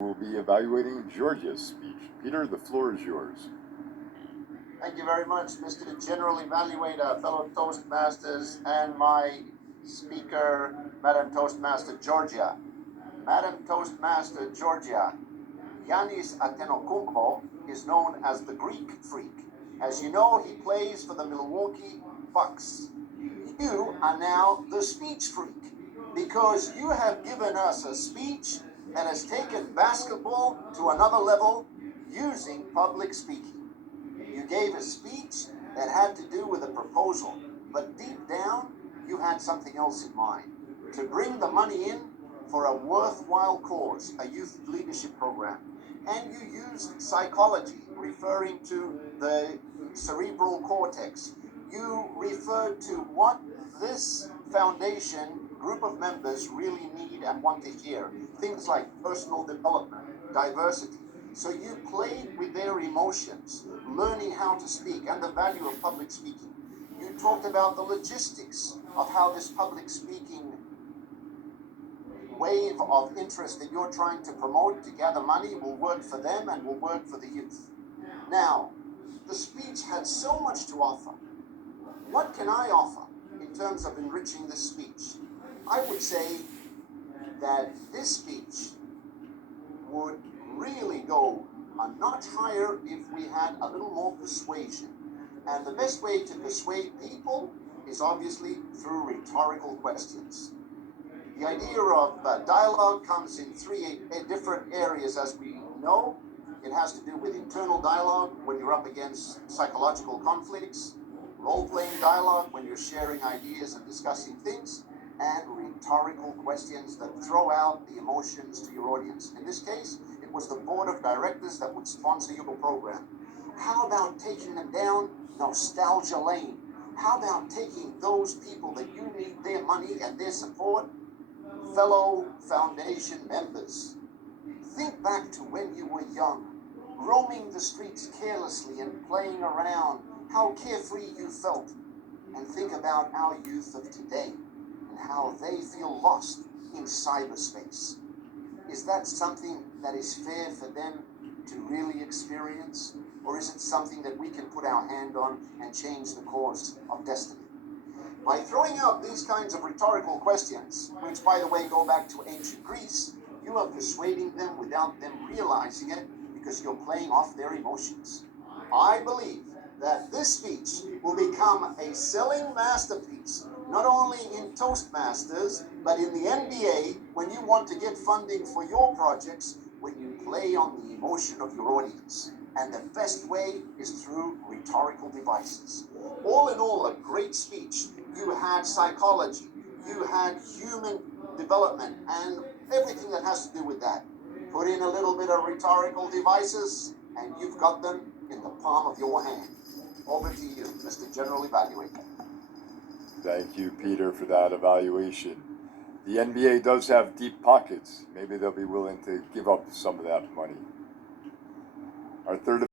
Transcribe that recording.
We'll be evaluating Georgia's speech. Peter, the floor is yours. Thank you very much, Mr. General Evaluator, fellow Toastmasters, and my speaker, Madam Toastmaster Georgia. Madam Toastmaster Georgia, Giannis Antetokounmpo is known as the Greek Freak. As you know, he plays for the Milwaukee Bucks. You are now the speech freak because you have given us a speech that has taken basketball to another level using public speaking. You gave a speech that had to do with a proposal, but deep down, you had something else in mind. To bring the money in for a worthwhile cause, a youth leadership program. And you used psychology, referring to the cerebral cortex. You referred to what this foundation group of members really need and want to hear. Things like personal development, diversity. So you played with their emotions, learning how to speak and the value of public speaking. You talked about the logistics of how this public speaking wave of interest that you're trying to promote to gather money will work for them and will work for the youth. Now, the speech had so much to offer. What can I offer in terms of enriching this speech? I would say that this speech would really go a notch higher if we had a little more persuasion. And the best way to persuade people is obviously through rhetorical questions. The idea of dialogue comes in three different areas, as we know. It has to do with internal dialogue when you're up against psychological conflicts, role-playing dialogue when you're sharing ideas and discussing things, and rhetorical questions that throw out the emotions to your audience. In this case, it was the board of directors that would sponsor your program. How about taking them down nostalgia lane? How about taking those people that you need their money and their support? Fellow foundation members, think back to when you were young, roaming the streets carelessly and playing around, how carefree you felt. And think about our youth of today and how they feel lost in cyberspace. Is that something that is fair for them to really experience? Or is it something that we can put our hand on and change the course of destiny? By throwing out these kinds of rhetorical questions, which, by the way, go back to ancient Greece, you are persuading them without them realizing it because you're playing off their emotions. I believe that this speech will become a selling masterpiece, not only in Toastmasters, but in the NBA when you want to get funding for your projects, when you play on the emotion of your audience. And the best way is through rhetorical devices. All in all, a great speech. You had psychology, you had human development, and everything that has to do with that. Put in a little bit of rhetorical devices, and you've got them in the palm of your hand. Over to you, Mr. General Evaluator. Thank you, Peter, for that evaluation. The NBA does have deep pockets. Maybe they'll be willing to give up some of that money. Our third